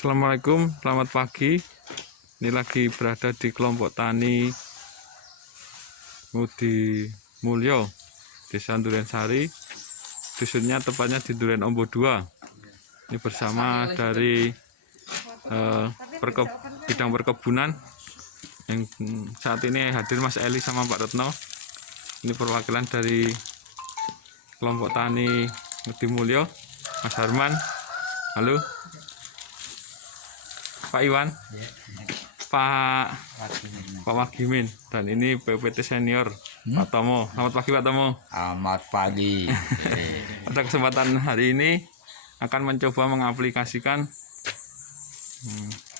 Assalamualaikum, selamat pagi. Ini lagi berada di kelompok tani Ngudi Mulyo, Desa Durensari. Dusunnya tepatnya di Duren Ombo 2. Ini bersama dari bidang perkebunan yang saat ini hadir Mas Eli sama Pak Retno. Ini perwakilan dari kelompok tani Ngudi Mulyo, Mas Harman. Halo. Pak Iwan, Pak Wagimin, dan ini PPT senior Pak Tomo. Selamat pagi Pak Tomo. Selamat pagi. Pada kesempatan hari ini akan mencoba mengaplikasikan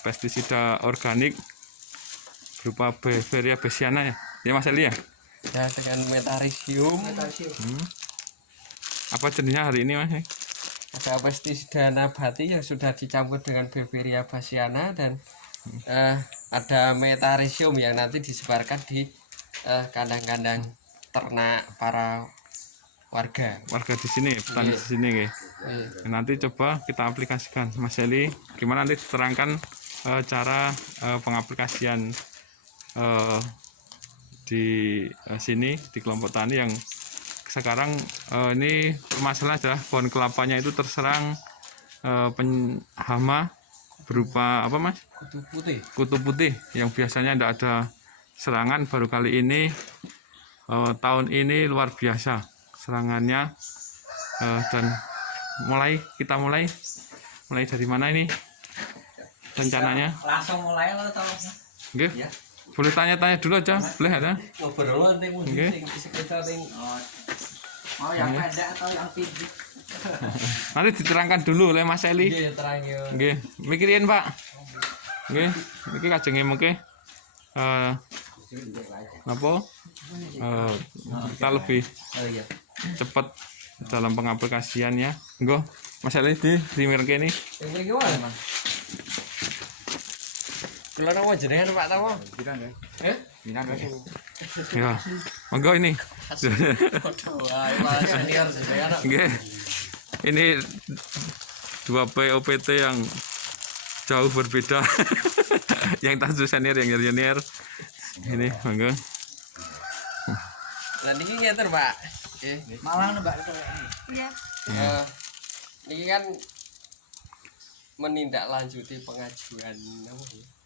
pestisida organik berupa Beveria bassiana ya Mas Eli ya? Ya, dengan metarisium. Apa jenisnya hari ini Mas? Ada pestisida nabati yang sudah dicampur dengan Beveria bassiana dan ada metarisium yang nanti disebarkan di kandang-kandang ternak para warga Di sini, petani di sini ya. Nanti coba kita aplikasikan. Mas Eli, gimana nanti diterangkan cara pengaplikasian di sini di kelompok tani yang sekarang ini masalah adalah pohon kelapanya itu terserang hama berupa apa Mas? kutu putih. Kutu putih yang biasanya tidak ada serangan, baru kali ini tahun ini luar biasa serangannya, dan kita mulai dari mana ini rencananya? Langsung mulai lo tau. Oke. Boleh tanya-tanya dulu aja, boleh ada? Ngobrol nanti mungkin sekitar Mau yang pendek atau yang tinggi? Nanti diterangkan dulu oleh Mas Eli. terangnya. Nggih, mikirin Pak. Nggih, iki kajenge mengke apa? Kita lebih cepat dalam pengaplikasiannya. Nggo, Mas Eli di mirke ini. Yang mriki wae, Mas. Kula nama jenengan Pak Tomo? Ya. Monggo ini. Waduh, Mas senior jenengan. Nggih. Ini 2 POPT yang jauh berbeda. Yang tahu senior, yang junior. Ini monggo. Lah niki ngeten, Pak. Malah Mbak. Iya. Niki kan menindaklanjuti pengajuan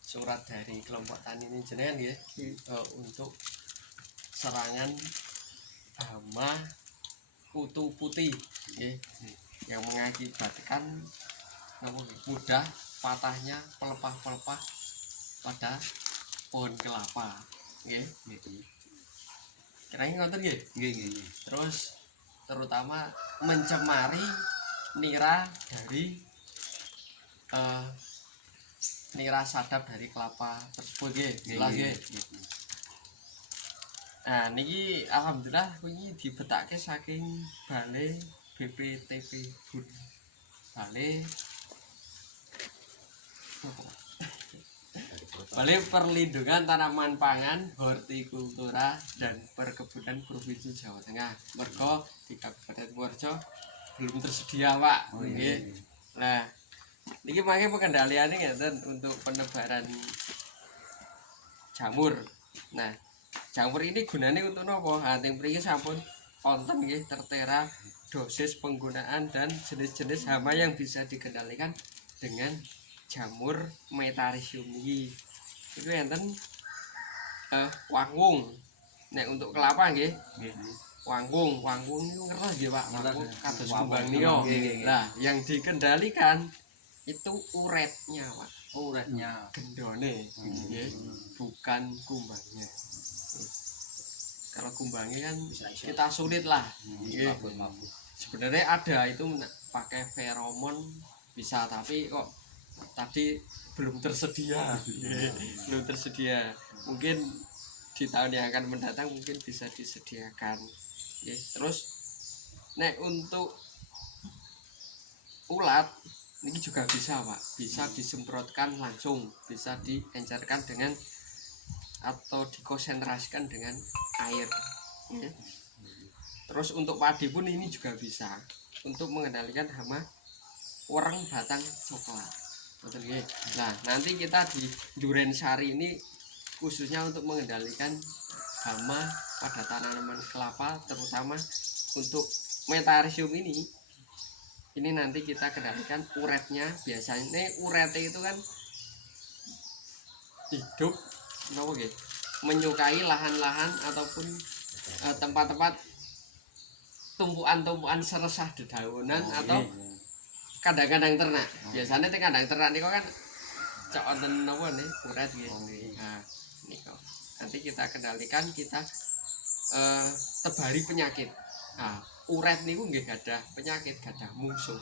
surat dari kelompok tani ini jenengan nggih untuk serangan hama kutu putih nggih yang mengakibatkan mudah patahnya pelepah-pelepah pada pohon kelapa nggih. Kira-kira ngoten nggih? Nggih. Terus terutama mencemari nira dari nira sadap dari kelapa tersebut nggih. Jelas nggih. Nah, niki alhamdulillah wingi dibetake saking Balai BPTP Bud. Balai Perlindungan Tanaman Pangan, Hortikultura dan Perkebunan Provinsi Jawa Tengah. Mergo di Kabupaten Purworejo belum tersedia, Pak. Nggih. Nah, niki mangke pengendaliannya ngeten untuk penebaran jamur. Nah, jamur ini gunanya untuk nopo? Teng mriki sampun konten nggih tertera dosis penggunaan dan jenis-jenis hama yang bisa dikendalikan dengan jamur metarisium ini. Itu enten wanggung. Nek untuk kelapa nggih. Wanggung niku ngertos nggih Pak. Wanggung kados kumbang niku. Lah, yang dikendalikan itu uretnya, Pak. Uratnya. Gendone nggih, bukan kumbangnya. Kalau kumbangnya kan kita sulit lah. Sebenarnya ada itu pakai feromon bisa, tapi kok tadi belum tersedia. Belum tersedia. Mungkin di tahun yang akan mendatang mungkin bisa disediakan. Terus nek untuk ulat ini juga bisa Pak, bisa disemprotkan langsung, bisa diencerkan dengan atau dikonsentrasikan dengan air. Terus untuk padi pun ini juga bisa untuk mengendalikan hama wereng batang coklat. Betul, nggih. Nah, nanti kita di Duren Sari ini khususnya untuk mengendalikan hama pada tanaman kelapa, terutama untuk Metarhizium ini nanti kita kendalikan uretnya. Biasanya uretnya itu kan hidup kenapa nggih, menyukai lahan-lahan ataupun tempat-tempat tumpuan-tumpuan seresah dedaunan atau kandang-kandang ternak. Biasanya di kandang ternak niku kan cok wonten napa nih uret nggih. Nah, niku. Nanti kita kendalikan, kita tebari penyakit. Nah, uret niku nggih gadah penyakit, gadah musuh.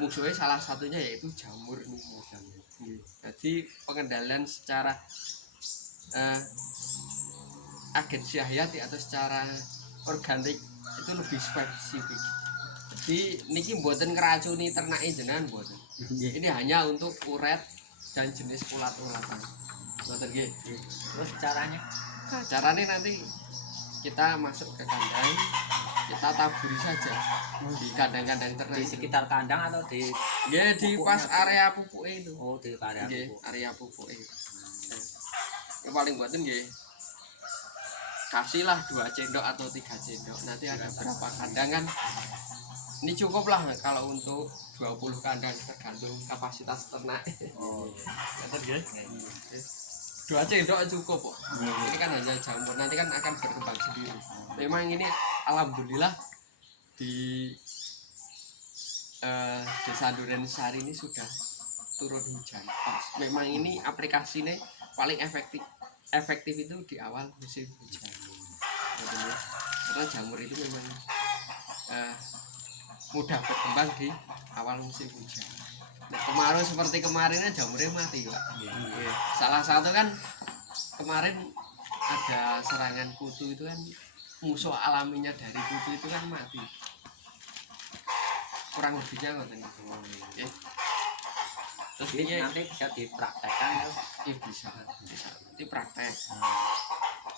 Musuhnya salah satunya yaitu jamur niku. Jadi pengendalian secara agensi hayati atau secara organik itu lebih spesifik. Jadi niki mboten ngeracuni ternake jenengan mboten. Ini hanya untuk uret dan jenis ulat-ulatan. Mboten nggih. Terus caranya? Nah, caranya nanti kita masuk ke kandang, kita taburi saja di kandang-kandang ternak Di sekitar kandang atau di nggih, di pas area pupuk itu. oh di area Nggih, pupuk. area pupuk itu. Yang paling buatin nggih, kasihlah 2 sendok atau 3 sendok. Nanti ada berapa kandang kan? Ini cukup lah kalau untuk 20 kandang, tergantung kapasitas ternak. Oh, Betul nggih? 2 sendok cukup kok. Ini kan hanya jamur, nanti kan akan berkembang sendiri. Memang ini alhamdulillah di Desa Duren Sari ini sudah turun hujan. Memang ini aplikasinya paling efektif itu di awal musim hujan. Gitu ya. Karena jamur itu memang mudah berkembang di awal musim hujan. Nah, kemarau seperti kemarinnya jamurnya mati, Pak. Salah satu kan kemarin ada serangan kutu itu kan, musuh alaminya dari kutu itu kan mati. Kurang lebihnya ngoten niku. Nggih. Terus jadi ini nanti bisa dipraktekkan ya. bisa. Ini praktek.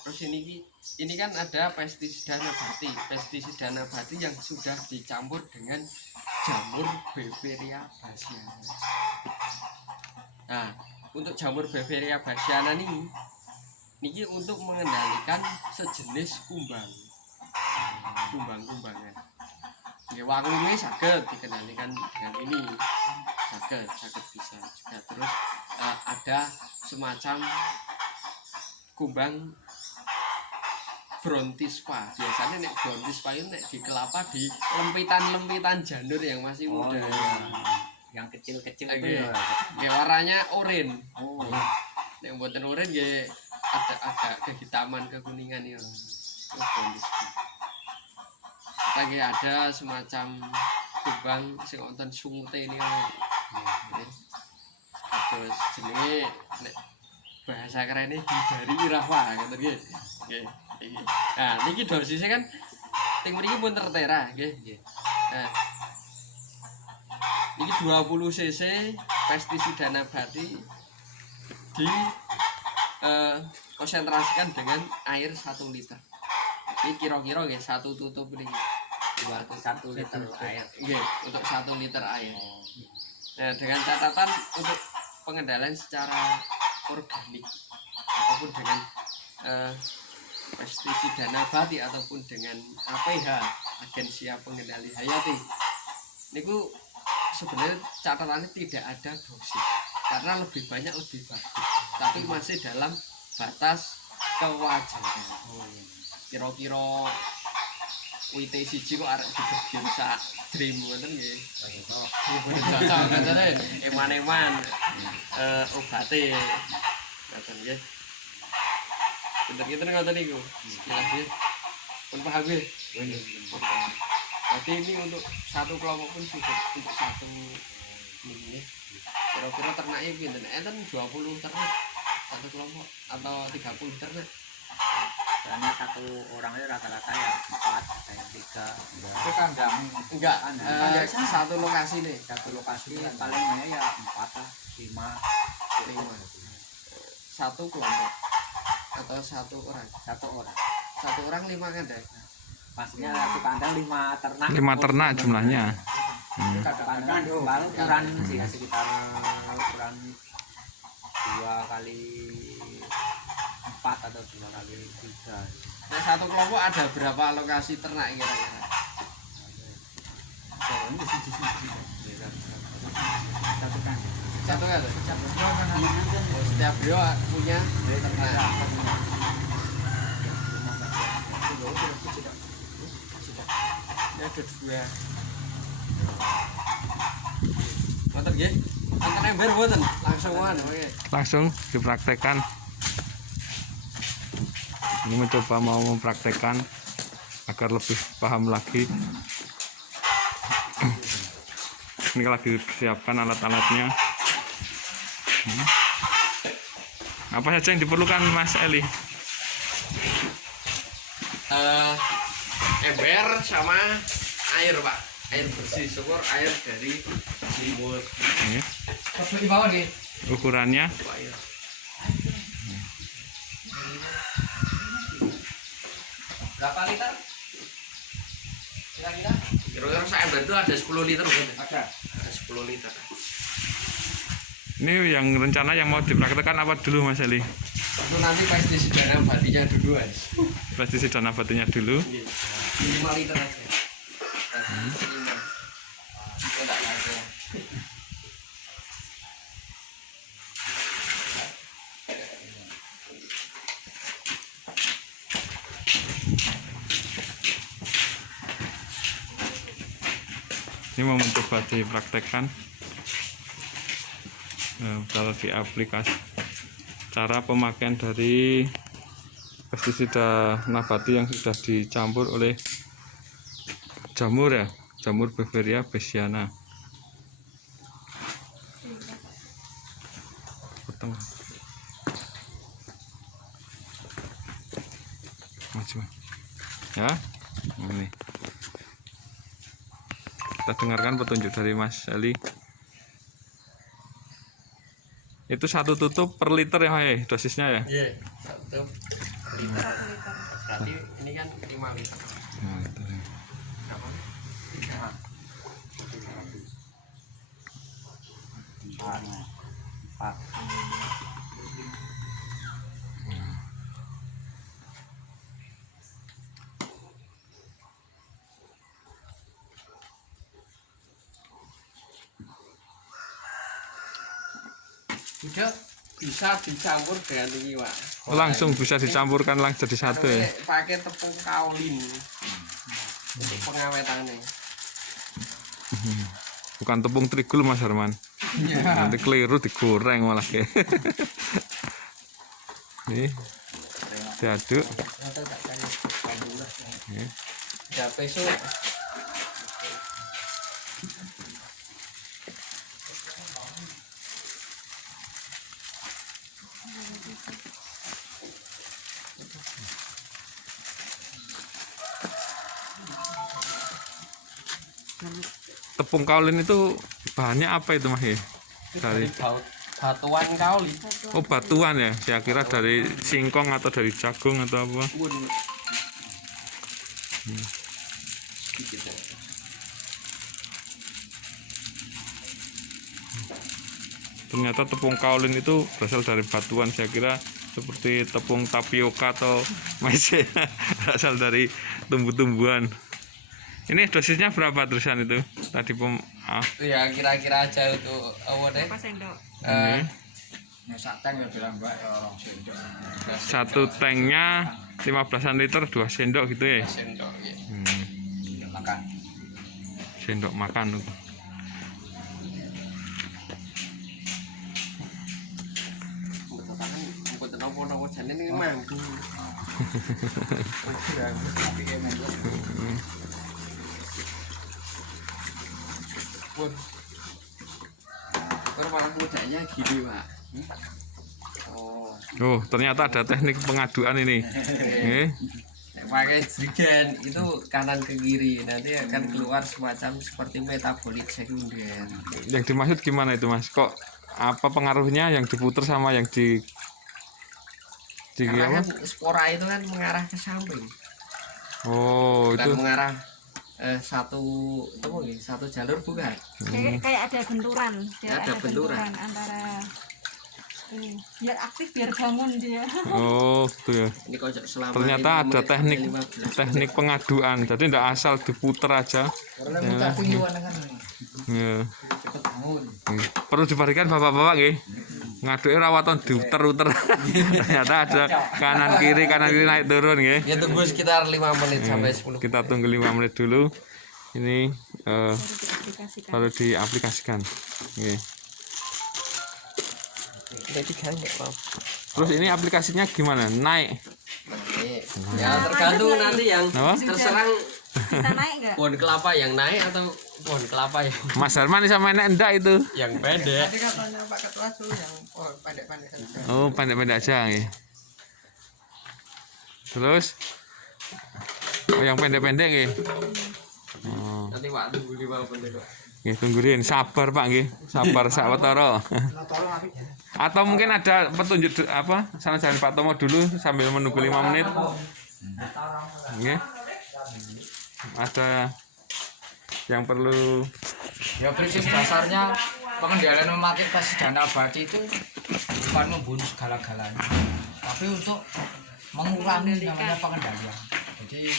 Terus ini kan ada pestisida nabati. Pestisida nabati yang sudah dicampur dengan jamur Beveria bassiana. Nah, untuk jamur Beveria bassiana niki untuk mengendalikan sejenis kumbang-kumbangan. Ya, wangun ini saged dikendalikan dengan ini, saged bisa juga. Terus ada semacam kumbang Brontispa. Biasanya nek Brontispa itu nek di kelapa di lempitan janur yang masih Oh, muda. iya. Yang kecil-kecil itu Oke. ya. Ya, warnanya oranye. Oh, Nek mboten oranye ya ada kehitaman, kekuningan ya. Itu Brontispa. Lagi ada semacam kumbang sing wonten sungute ini. Terus jenenge nek bahasa kerennya dari Irawa ngoten nggih. Nggih. Iki. Nah, niki dosisnya kan ting mriki pun tertera nggih. Nah. Iki 20 cc pestisida nabati di konsentrasikan dengan air 1 liter. Ini kira-kira nggih 1 tutup niki. 1 liter air. Nggih, untuk 1 liter air. Nah, dengan catatan untuk pengendalian secara organik ataupun dengan pestisida nabati ataupun dengan APH, agensi pengendali hayati. Niku sebenarnya catatannya tidak ada dosis karena lebih banyak lebih bagus, tapi masih dalam batas kewajaran. Kira-kira wite siji kok arek dibagi sak dream ngoten nggih. Cocok ngoten eman-eman obate. Ngoten nggih. Bener-bener ngoten niku. Sekilas nggih. Pun paham nggih? Jadi ini untuk satu kelompok pun cukup untuk satu ini. Kira-kira ternaknya pinten? Enten 20 ternak satu kelompok atau 30 ternak. Karena satu orangnya rata-rata ya 4, ada yang 3. Itu kandang. Enggak, satu lokasi nih. Satu lokasi paling banyak ya 4 lah, 5. 5. Satu kelompok atau satu orang. Satu orang 5 kandang. Pastinya satu kandang 5 ternak. 5 ternak jumlahnya. Satu kandang paling ukuran sih sekitar ukuran misalkan 2x4 atau 2x3. Nah, satu kelompok ada berapa alokasi ternak kira-kira? Ini di sini. Satu kan. Satu kan? Satu. Oh, setiap beliau punya ternak. Ini ada 2. Mantap nggih. Mantap ember mboten? Langsung wan, oke. Langsung dipraktekkan. Ini mencoba mau mempraktekkan agar lebih paham lagi. Ini lagi disiapkan alat-alatnya. Apa saja yang diperlukan Mas Eli? Ember sama air, Pak. Air bersih, syukur air dari sumur. Ini, Coba di bawah nih. ukurannya Air. Berapa liter? Kira-kira? Kira-kira saya ember itu ada 10 liter bukan? Ada 10 liter. ini yang rencana yang mau dipraktekkan apa dulu Mas Eli? Itu nanti pestisida nabatinya dulu, Mas. Pestisida nabatinya dulu. 5 liter aja. Itu enggak ada. Ini mau mencoba dipraktekkan kalau di aplikasi cara pemakaian dari pestisida nabati yang sudah dicampur oleh jamur ya, jamur Beveria bassiana. Potong. Maju. Ya, ini. Kita dengarkan petunjuk dari Mas Eli. Itu 1 tutup per liter ya, Mas, dosisnya ya? Iya, 1 liter. Berarti ini kan 5 liter. Nah, itu ya. Berapa? 4. Juga bisa dicampur dengan ini, Pak. Langsung bisa dicampurkan langsung jadi satu ya. Pakai tepung kaolin untuk pengawetannya. Bukan tepung terigu Mas Herman. Nanti keliru digoreng malah kayak. Ini diaduk. Ini. Ya, peso. Tepung kaolin itu bahannya apa itu Mas ya? Dari Batuan kaolin. oh batuan ya, saya kira dari singkong atau dari jagung atau apa. Ternyata tepung kaolin itu berasal dari batuan, saya kira seperti tepung tapioka atau maizena berasal dari tumbuh-tumbuhan. Ini dosisnya berapa terusan itu? Tadi Ya kira-kira aja untuk apa deh? ini. Sak tank ya bilang Mbak ya orang sendok. Satu tanknya 15 liter 2 sendok gitu ya. Sendok ya. Makan. Sendok makan tuh. Mboten apa-apa jane ini manggung. Tapi kayak monggo. Pun. Malah mudahnya gini, Pak. Oh, Oh, ternyata ada teknik pengaduan ini. pakai jerigen itu kanan ke kiri nanti akan keluar semacam seperti metabolit sekunder. Yang dimaksud gimana itu Mas? Kok apa pengaruhnya yang diputer sama yang di Karena apa? kan spora itu kan mengarah ke samping, Oh, bukan itu mengarah satu itu mungkin satu jalur bukan? Kayak ada benturan. Ada benturan. Antara ini. Biar aktif, biar bangun dia. Oh, gitu ya. Ini kocok selama Ternyata 5 ada menit, teknik 15 menit. teknik pengaduan. Jadi tidak asal diputer aja. Karena muter tinggian dengan Ya. cepet bangun. Perlu diberikan bapak-bapak nggih. Ngaduke rawatan diuter-uter. Ternyata ada kanan kiri naik turun nggih. Ya tunggu sekitar 5 menit sampai 10. Kita tunggu 5 menit dulu. Ini Baru diaplikasikan. baru diaplikasikan. Nggih. Jadi kan enggak apa. Terus ini aplikasinya gimana? Naik. Ya tergantung nanti yang Apa? terserang Bisa naik nggak? pohon kelapa yang naik atau pohon kelapa yang Mas Herman sama enek enggak itu? pendek. Tadi katanya Pak Ketua tuh yang pendek-pendek saja. Oh, pendek-pendek aja nggih. Terus yang pendek-pendek nggih. Oh, Nanti Pak tunggu 5 menit Pak. nggih tungguin. Sabar Pak nggih. Sabar sawetara. Tolong apik ya. Atau mungkin ada petunjuk apa? Sana jalan Pak Tomo dulu sambil menunggu 5 menit. Nggih. Ada yang perlu Ya prinsip dasarnya pengendalian memakai pasti dana abadi itu bukan membunuh segala-galanya, tapi untuk mengurangi namanya pengendalian. Jadi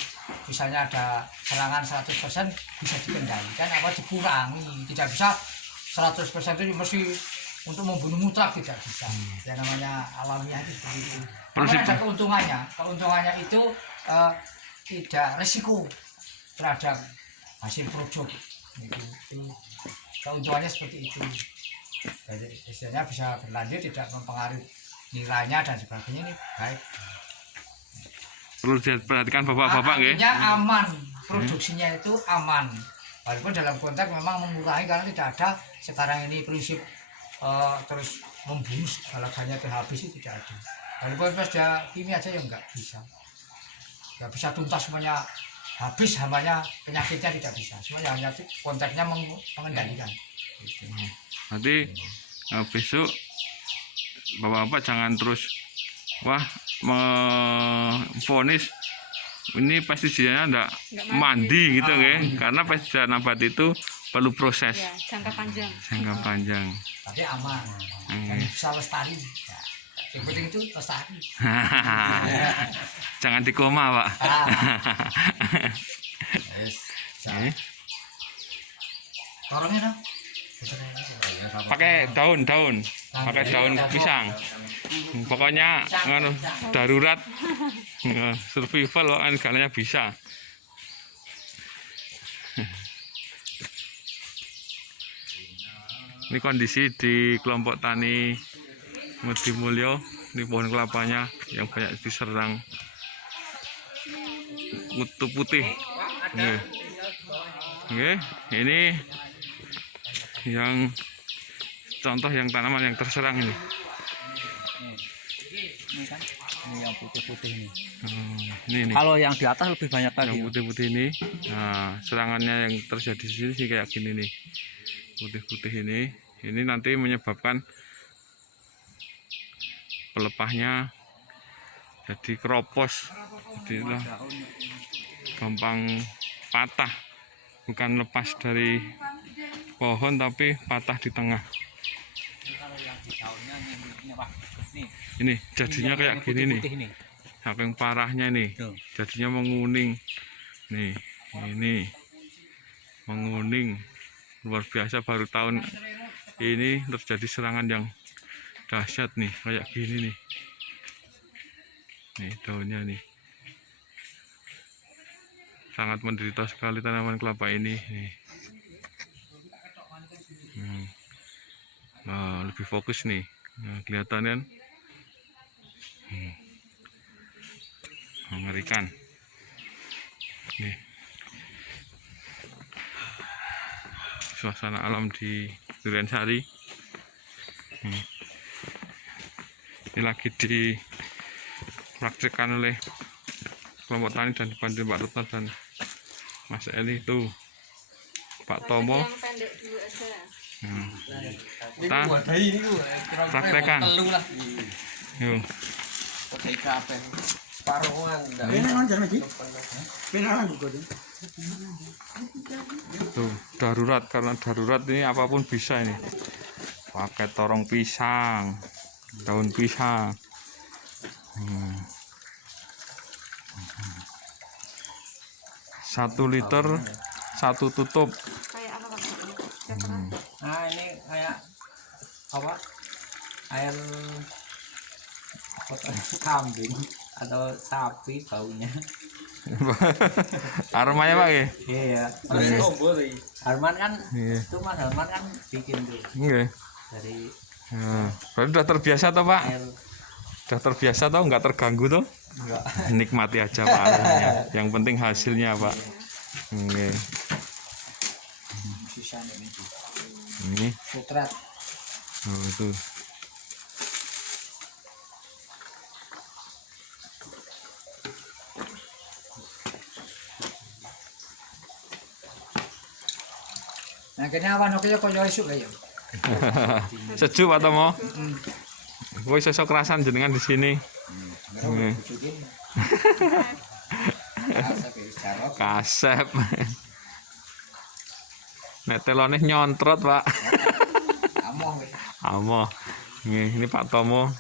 misalnya ada serangan 100% bisa dikendalikan apa dikurangi, tidak bisa 100% itu mesti untuk membunuh mutlak, tidak bisa. Ya namanya alamiah itu seperti itu. Tapi ada keuntungannya itu tidak risiko terhadap hasil produk gitu. Itu keuntungannya seperti itu. Jadi istilahnya bisa berlanjut, tidak mempengaruhi nilainya dan sebagainya, ini baik. perlu diperhatikan bapak-bapak nggih. Artinya aman, produksinya itu aman. Walaupun dalam konteks memang mengurangi karena tidak ada sekarang ini prinsip terus membunuh segala-galanya habis itu tidak ada. Walaupun pada kimia aja ya nggak bisa tuntas semuanya habis, hambanya penyakitnya tidak bisa, semuanya hanya konteksnya mengendalikan. Nanti besok bapak-bapak jangan terus memvonis ini pestisidanya enggak mandi gitu nggih. Karena pestisida nabati itu perlu proses Ya, jangka panjang. jangka panjang. Tapi aman, dan bisa lestari. Ya, yang penting itu lestari. Jangan dikoma, Pak. Eh, Orangnya dong. pakai daun pisang. Pokoknya nganu darurat survival kok segalanya bisa. Ini kondisi di kelompok tani Mudi Mulyo. Ini pohon kelapanya yang banyak diserang kutu putih. Ini yang contoh yang tanaman yang terserang ini. Ini kan ini yang putih-putih ini. Ini. Kalau yang di atas lebih banyak lagi. Yang putih-putih ini, nah serangannya yang terjadi di sini sih kayak gini nih, putih-putih ini nanti menyebabkan pelepahnya jadi keropos, jadilah gampang patah, bukan lepas dari pohon tapi patah di tengah. Kalau yang di daunnya ini Pak. Ini jadinya Ini kayak yang gini nih, putih-putih ini. saking parahnya nih, Tuh. jadinya menguning. Nih, ini menguning luar biasa. Baru tahun ini terjadi serangan yang dahsyat nih, kayak gini nih. Nih daunnya nih, sangat menderita sekali tanaman kelapa ini. Nih. Nah, lebih fokus nih, nah, kelihatan kan? Mengerikan. Nih. Suasana alam di Durian Sari. Ini lagi dipraktikkan oleh kelompok tani dan dibantu Pak Retno dan Mas Eli tuh, Pak Tomo. Yang pendek dulu aja. Kita praktekan. Yuk. Pakai kapen separuhan. Ini kan jadi. Ini kan juga. Tuh, darurat, karena darurat ini apapun bisa ini. Pakai torong pisang, daun pisang. 1 liter 1 tutup. Kayak apa Pak? Nah ini kayak apa? Air kambing atau sapi baunya. Aromanya Pak ya? Iya. Arman kan Iya. itu Mas Arman kan bikin tuh Iya. dari Nah, berarti udah terbiasa toh Pak? air Udah terbiasa toh, nggak terganggu toh? enggak. Nikmati aja Pak aromanya. Yang penting hasilnya Pak. Oke. Sisa ini Ini, sutrat. oh, itu. Nah kene awan oke ya kaya esuk ya. Sejuk Pak Tomo. Woi sosok kerasan jenengan di sini. Ngerti bujukin. Asap ya jarok. Kasep. Nek telone nyontrot Pak. Amoh wis. Amo. Ini Pak Tomo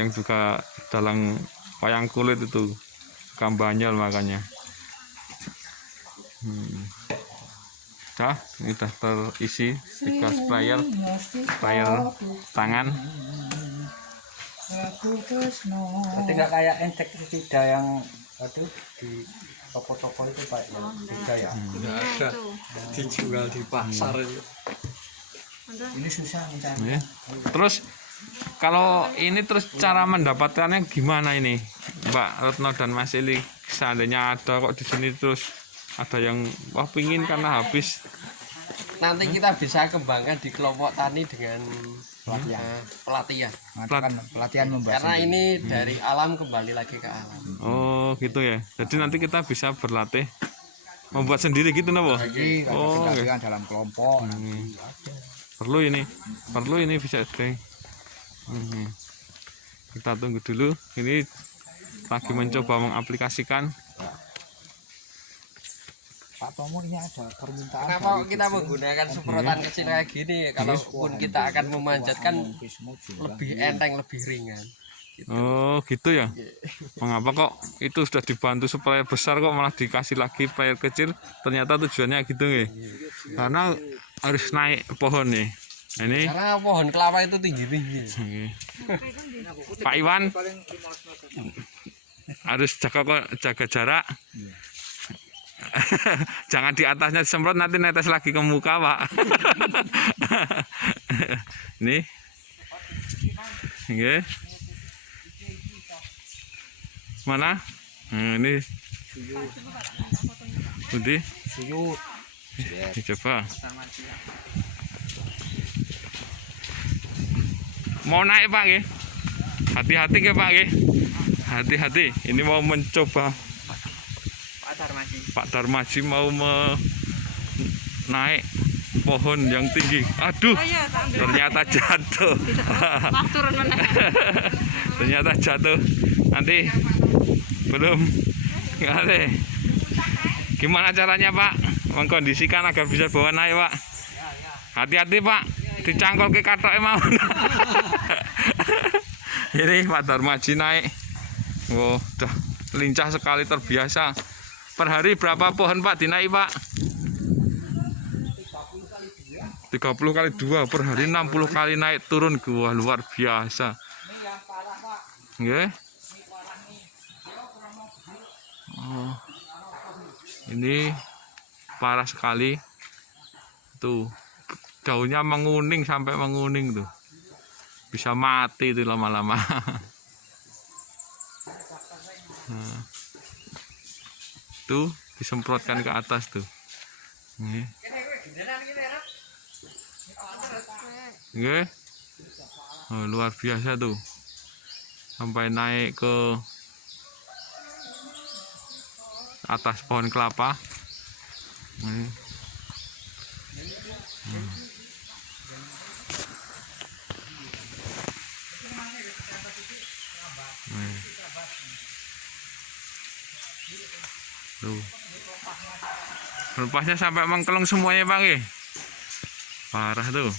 yang juga dalang wayang kulit itu. Kambanyol makanya. Dah, ini sudah terisi 3 sprayer tangan. Berarti nggak kayak insektisida yang aduh di toko-toko itu Pak ya. Tidak ya. Nggak ada dijual di pasar itu. Ini susah mencari. Ya. Terus kalau ini terus cara mendapatkannya gimana ini, Mbak Retno dan Mas Eli? Seandainya ada kok di sini terus ada yang wah pingin karena habis. Nanti kita bisa kembangkan di kelompok tani dengan pelatihan. Mengatakan pelatihan membahas. Karena ini dari alam kembali lagi ke alam. Oh gitu ya. Jadi nanti kita bisa berlatih membuat sendiri gitu nabo. Jadi Oh, pendampingan dalam kelompok. Perlu ini bisa deh. Kita tunggu dulu. Ini lagi mencoba mengaplikasikan. Pak Tomo ini ada permintaan. Kenapa kita menggunakan semprotan kecil kayak gini? Kalaupun kita akan memanjatkan lebih enteng, lebih ringan. Oh gitu ya. Mengapa kok itu sudah dibantu supaya besar kok malah dikasih lagi player kecil? Ternyata tujuannya gitu ya. Karena harus naik pohon nih. Nah, ini Karena pohon kelapa itu tinggi-tinggi. Pak Iwan harus jaga jarak. Jangan di atasnya disemprot nanti netes lagi ke muka Pak. Ini oke. Mana? Ini Budi Suyut. coba mau naik Pak ya? Hati-hati ya Pak ya? Hati-hati, ini mau mencoba Pak Darmaji mau naik pohon yang tinggi. Aduh, ternyata jatuh. Ternyata jatuh. Nanti belum. Nanti. Gimana caranya Pak? Mengkondisikan agar bisa bawa naik Pak. Hati-hati Pak, dicangkol ke katok mau. Ini Pak Darmaji naik. Oh, udah lincah sekali, terbiasa. Per hari berapa pohon Pak dinaik Pak? 30 kali 2 per hari 60 kali naik turun. Wah, luar biasa. Oke. Oh, ini parah sekali. Tuh, daunnya menguning sampai menguning tuh. Bisa mati itu lama-lama. Nah. Tuh disemprotkan ke atas tuh. Oke. Oh, luar biasa tuh. Sampai naik ke atas pohon kelapa. Tuh. Melepasnya sampai mengkelung semuanya Pak nggih. Parah tuh.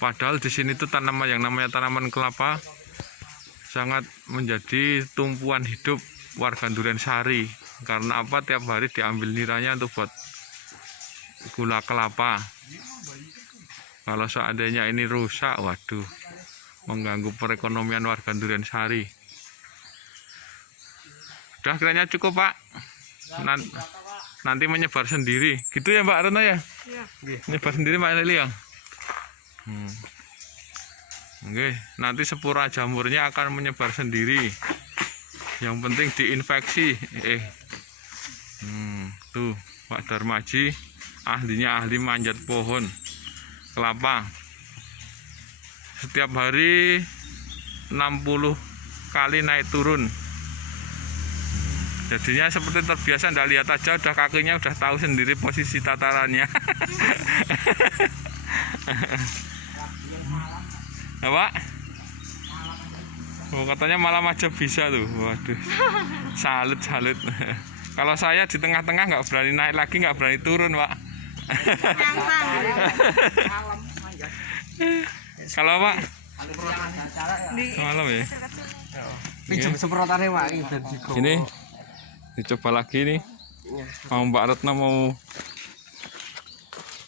Padahal di sini tuh tanaman yang namanya tanaman kelapa sangat menjadi tumpuan hidup warga Durensari. Karena apa? Tiap hari diambil niranya untuk buat gula kelapa. Kalau seandainya ini rusak, waduh, mengganggu perekonomian warga Durensari. Udah kiranya cukup Pak. Nanti menyebar sendiri. Gitu ya Mbak Reno ya? Iya. Menyebar sendiri Mbak Lili ya? Oke, nanti spora jamurnya akan menyebar sendiri. Yang penting diinfeksi. Tuh Pak Darmaji, ahlinya ahli manjat pohon kelapa. Setiap hari 60 kali naik turun. Jadinya seperti terbiasa, ndak lihat aja udah kakinya udah tahu sendiri posisi tatarannya. Apa? Oh, katanya malam aja bisa tuh. Waduh. Salut. Kalau saya di tengah-tengah nggak berani naik lagi, nggak berani turun, Pak. Kalau Pak? Malam ya. Pinjam semprotannya Pak. Ini dicoba lagi nih. Mau Mbak Retno mau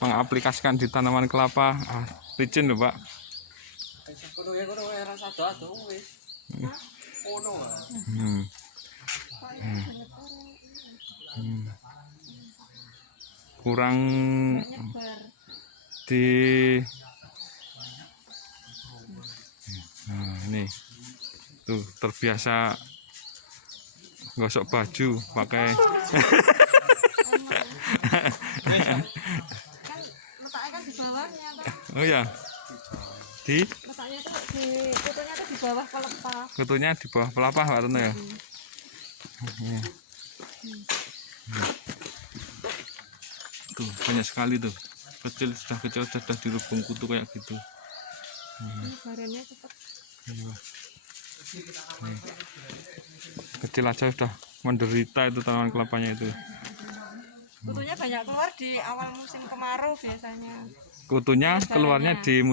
mengaplikasikan di tanaman kelapa. Licin loh Pak. Kurang di nih tuh terbiasa gosok baju pakai Letaknya kan di bawahnya Pak. oh ya di Letaknya tuh di kutunya tuh di bawah pelepah. kutunya di bawah pelapah Pak Reno ya. Tuh banyak sekali tuh, kecil sudah dirubung kutu kayak gitu. Barannya cepet. Kecil aja sudah menderita itu tanaman kelapanya itu. Kutunya banyak keluar di awal musim kemarau biasanya. Kutunya keluarnya di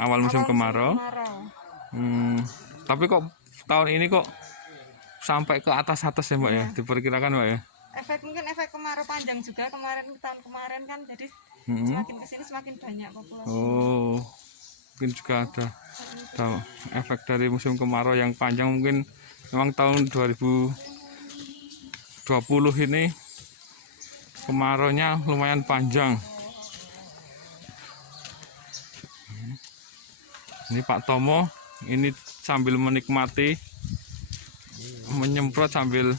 awal musim kemarau. Tapi kok tahun ini kok sampai ke atas ya Mbak ya, diperkirakan Mbak ya. Mungkin efek kemarau panjang juga tahun kemarin kan, jadi semakin kesini semakin banyak populasi. Oh, mungkin juga ada efek dari musim kemarau yang panjang. Mungkin memang tahun 2020 ini kemaraunya lumayan panjang. Ini Pak Tomo ini sambil menikmati, menyemprot sambil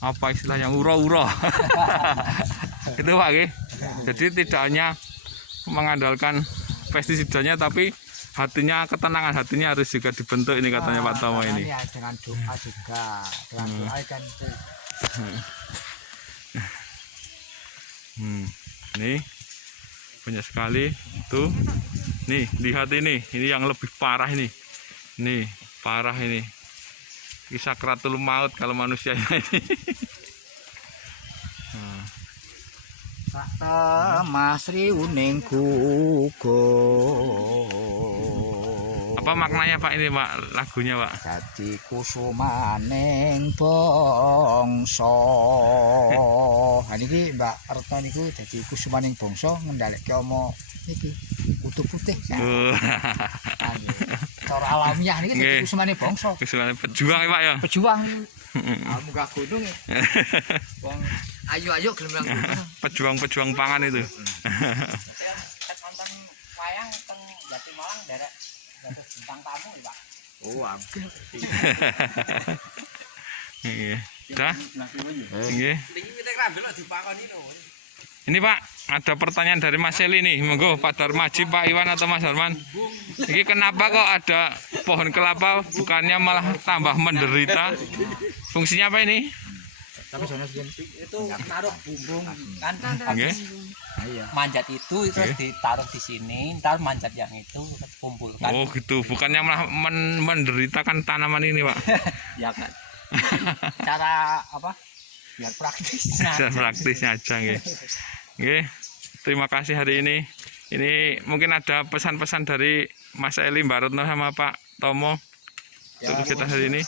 apa istilahnya uro-uro. Itu Pak Ge. Jadi tidak hanya mengandalkan pestisidanya, tapi hatinya, ketenangan hatinya harus juga dibentuk ini katanya Pak Tomo ini. Ya, dengan doa juga, dengan doa kan itu. Nih banyak sekali tuh. Nih lihat ini yang lebih parah ini. Nih parah ini. Kisah Sakratul Maut kalau manusia ini. Masri uning gugo. Apa maknanya Pak ini Pak, lagunya Pak? Dadi kusumaning bangsa. Ha niki Mbak Retno niku dadi kusumaning bangsa ngendhaleke ama niki kutu putih. Cara alamiah niki dadi kusumaning bangsa. Kusumaning pejuang ya Pak ya. Pejuang. Munggah gunung. Wong ayu-ayu gelem nang gunung. Pejuang-pejuang pangan itu. Nonton wayang teng Jatimalang derek dados bintang tamu ya, Pak. Oh, ampun. Iya. Dah. Nggih. Ini Ini Pak, ada pertanyaan dari Mas Eli nih. Monggo Pak Darmaji, Pak Iwan atau Mas Darman. Ini kenapa kok ada pohon kelapa bukannya malah tambah menderita? Fungsinya apa ini? Tapi sono itu naruh bumbung kan Nggih. Iya. manjat itu terus ditaruh di sini, ntar manjat yang itu terus kumpulkan. Oh gitu, bukannya malah menderitakan tanaman ini Pak. Ya kan. Cara apa? Biar praktis. Bisa praktisnya aja nggih. Nggih. Terima kasih hari ini. Ini mungkin ada pesan-pesan dari Mas Eli, Mbak Retno sama Pak Tomo Ya, untuk kita hari ini.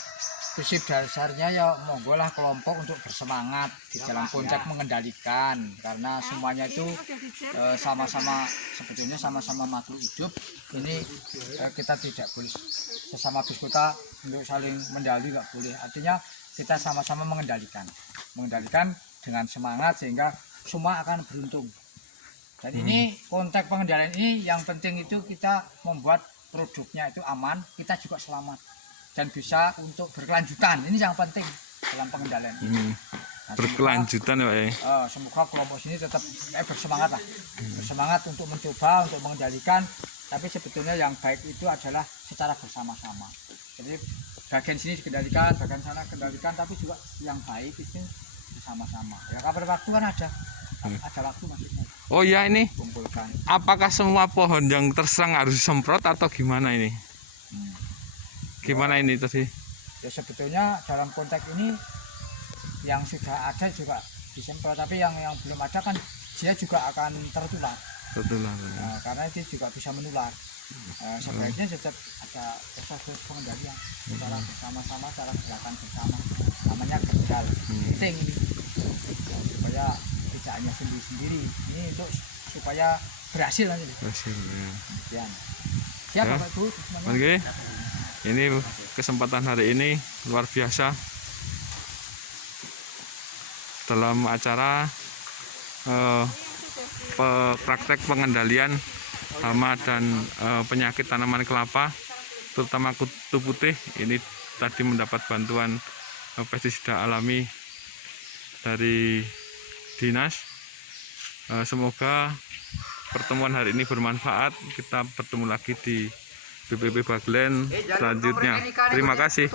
prinsip dasarnya ya monggo lah kelompok untuk bersemangat di dalam konteks mengendalikan, karena semuanya itu sama-sama sebetulnya sama-sama makhluk hidup. Ini kita tidak boleh sesama biskota untuk saling mendali, nggak boleh. Artinya kita sama-sama mengendalikan dengan semangat sehingga semua akan beruntung. Dan ini konteks pengendalian ini yang penting itu kita membuat produknya itu aman, kita juga selamat dan bisa untuk berkelanjutan. Ini yang penting dalam pengendalian ini. Nah, Berkelanjutan ya Pak ya. semoga kelompok sini tetap bersemangat lah, bersemangat untuk mencoba untuk mengendalikan. Tapi sebetulnya yang baik itu adalah secara bersama-sama. Jadi bagian sini dikendalikan, bagian sana kendalikan, tapi juga yang baik itu bersama-sama. Ya kapan waktu kan ada waktu maksudnya Oh ya, ini kumpulkan. apakah semua pohon yang terserang harus disemprot atau gimana ini? Gimana ini tadi? Ya sebetulnya dalam konteks ini yang sudah ada juga disemprot, tapi yang belum ada kan dia juga akan tertular. Tertular. Nah, karena itu juga bisa menular. Sebaiknya tetap ada proses pengendalian secara bersama-sama, secara gerakan bersama. Namanya kendal. Penting ini supaya tidak hanya sendiri-sendiri. Ini untuk supaya berhasil nanti. Hasil, ya. Demikian. Siap Ya. Bapak Ibu semuanya. Oke. Ini kesempatan hari ini luar biasa dalam acara praktek pengendalian hama dan penyakit tanaman kelapa, terutama kutu putih. Ini tadi mendapat bantuan pestisida alami dari dinas. Semoga pertemuan hari ini bermanfaat. Kita bertemu lagi di BPP Baglen selanjutnya. Terima kasih.